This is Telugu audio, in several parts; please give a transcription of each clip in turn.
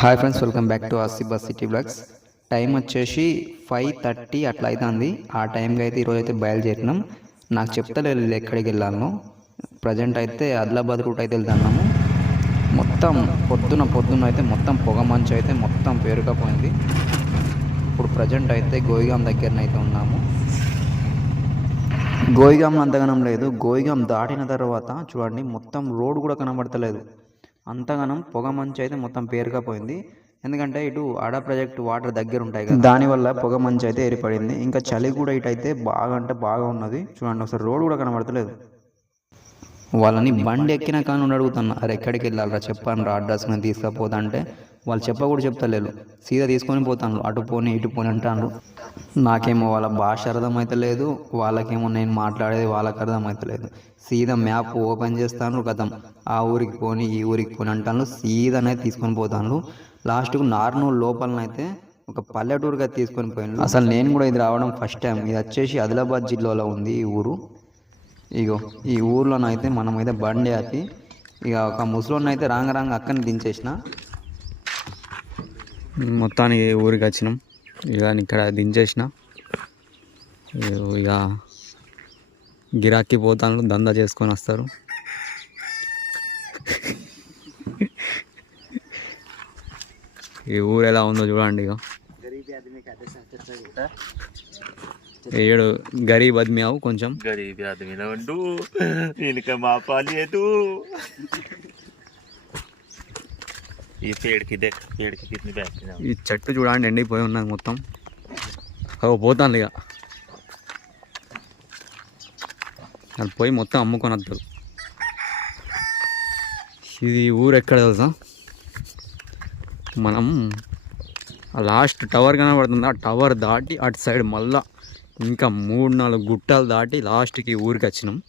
Hi friends welcome back to ఆసిబా bus city blogs time వచ్చేసి ఫైవ్ థర్టీ అట్లా అవుతుంది ఆ టైంకి అయితే ఈరోజు అయితే బయలుదేరినాం. నాకు చెప్తలేదు ఎక్కడికి వెళ్ళాను ప్రజెంట్ అయితే ఆదిలాబాద్ రూట్ అయితే వెళ్తున్నాము. మొత్తం పొద్దున పొద్దున అయితే మొత్తం పొగ మంచు అయితే మొత్తం పేరుకపోయింది ఇప్పుడు ప్రజెంట్ అయితే గోయిగాం దగ్గరన అయితే ఉన్నాము. గోయిగాం అంతగానం లేదు. గోయిగాం దాటిన తర్వాత చూడండి మొత్తం రోడ్ కూడా కనబడతలేదు. అంతగానం పొగ మంచు అయితే మొత్తం పేరుకపోయింది ఎందుకంటే ఇటు ఆడ ప్రాజెక్ట్ వాటర్ దగ్గర ఉంటాయి కదా దానివల్ల పొగ మంచు అయితే ఏర్పడింది. ఇంకా చలి కూడా ఇటు అయితే బాగా అంటే బాగా ఉన్నది. చూడండి ఒకసారి రోడ్ కూడా కనబడతలేదు. వాళ్ళని బండి ఎక్కిన కానీ ఉండి అడుగుతున్నా అరే ఎక్కడికి వెళ్ళాలరా? చెప్పాను రా అడ్రస్ నేను తీసుకపోతా అంటే వాళ్ళు చెప్ప కూడా చెప్తలేరు. సీదా తీసుకొని పోతాను. అటు పోని ఇటు పోని అంటాను నాకేమో వాళ్ళ భాష అర్థమైతలేదు. వాళ్ళకేమో నేను మాట్లాడేది వాళ్ళకి అర్థమవుతలేదు సీదా మ్యాప్ ఓపెన్ చేస్తాను కథం. ఆ ఊరికి పోని ఈ ఊరికి పోని అంటాను సీదానే తీసుకొని పోతాను లాస్ట్కు నార్నూలు లోపలనైతే ఒక పల్లెటూరుగా తీసుకొని పోయాను అసలు నేను కూడా ఇది రావడం ఫస్ట్ టైం ఇది వచ్చేసి ఆదిలాబాద్ జిల్లాలో ఉంది ఈ ఊరు. ఇగో ఈ ఊర్లోనైతే మనమైతే బండి ఆపి ఇక ఒక ముసలోని అయితే రాంగ రాంగ అక్కని దించేసిన. మొత్తానికి ఊరికి వచ్చినాం. ఇక ఇక్కడ దించేసిన. ఇక గిరాకీ పోతాను దందా చేసుకొని వస్తారు. ఈ ఊరు ఎలా ఉందో చూడండి ఇక ఏడు గరీబ్ అద్మీ అవు కొంచెం. గరీబ్ అద్మీ ఉండు. ఇంకా మా లేదు. ఈ పేడ్కి పేడికి బ్యాక్ ఈ చెట్టు చూడండి ఎండిపోయి ఉన్నది మొత్తం. ఓ పోతాను ఇక అది పోయి మొత్తం అమ్ముకొని వద్దు. ఇది ఊరు ఎక్కడ తెలుసా? మనం ఆ లాస్ట్ టవర్ కనబడుతుంది. ఆ టవర్ దాటి అటు సైడ్ మళ్ళా ఇంకా మూడు నాలుగు గుట్టాలు దాటి లాస్ట్కి ఊరికి వచ్చినాం.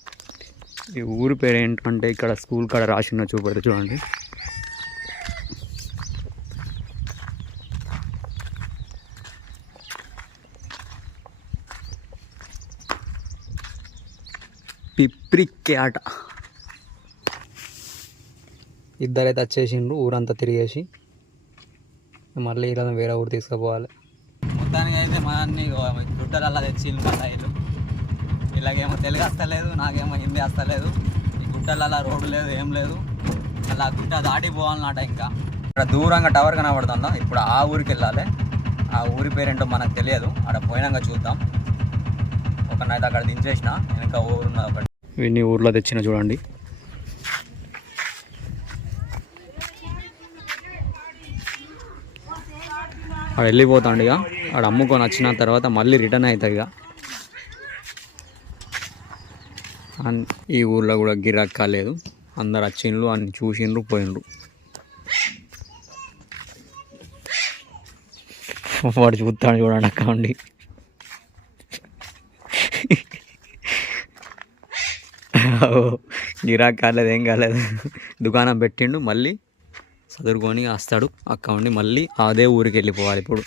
ఈ ఊరి పేరు ఏంటంటే ఇక్కడ స్కూల్ కాడ రాసి ఉన్న చూడండి. పిప్రిక్కే ఆట ఇద్దరైతే వచ్చేసిండ్రు ఊరంతా తిరిగేసి. మళ్ళీ ఇలా వేరే ఊరు తీసుకుపోవాలి. మొత్తానికి అయితే మా అన్ని గుట్టలల్లా తెచ్చిండ్రు మా సైడ్లు ఇలాగేమో తెలుగు వస్తలేదు నాకేమో హిందీ వస్తలేదు ఈ గుట్టలల్లా రోడ్డు లేదు ఏం లేదు. అలా గుట్ట దాటిపోవాలన్నట ఇంకా. ఇక్కడ దూరంగా టవర్ కనబడుతుందా? ఇప్పుడు ఆ ఊరికి వెళ్ళాలి. ఆ ఊరి పేరేంటో మనకు తెలియదు. అక్కడ పోయినాక చూద్దాం. ఒక నైతే అక్కడ దించేసిన ఇంకా ఊరు ఉన్నది ఒకటి. ఇవన్నీ ఊర్లో తెచ్చిన చూడండి. ఆడ ఇక. ఆడ అమ్ముకొని వచ్చిన తర్వాత మళ్ళీ రిటర్న్ అవుతుంది ఇక. అండ్ ఈ ఊర్లో కూడా గిరాక్ కాలేదు అందరు వచ్చిండ్రు అన్ని చూసిండ్రు పోయిండ్రు. వాడు చూస్తాడు చూడండి అక్క ఉండి. గిరాక్ కాలేదు ఏం కాలేదు. దుకాణం పెట్టిండు మళ్ళీ చదువుకొని వస్తాడు అక్క ఉండి. మళ్ళీ అదే ఊరికి వెళ్ళిపోవాలి ఇప్పుడు.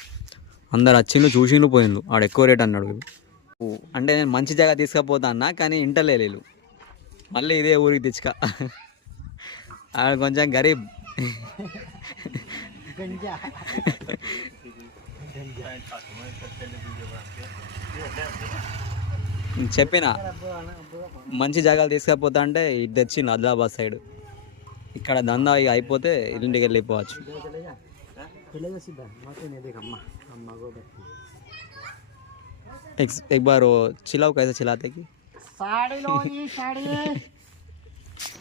అందరు వచ్చిండ్రు చూసిండు పోయిండు ఆడ ఎక్కువ రేట్ అన్నాడు. అంటే నేను మంచి జాగా తీసుకపోతా అన్నా కానీ ఇంటలేదు మళ్ళీ ఇదే ఊరికి తెచ్చుక. ఆడ కొంచెం గరీబ్. చెప్పిన మంచి జాగాలు తీసుకపోతా అంటే ఇటు తెచ్చిండు ఆదిలాబాద్ సైడ్. ఇక్కడ దందా ఇక అయిపోతే ఇంటికి వెళ్ళిపోవచ్చు. एक एक बार वो चिल्लाओ कैसे चिल्लाते कि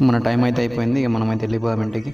మన టైం అయితే అయిపోయింది ఇక మనమైతే వెళ్ళిపోదాం ఇంటికి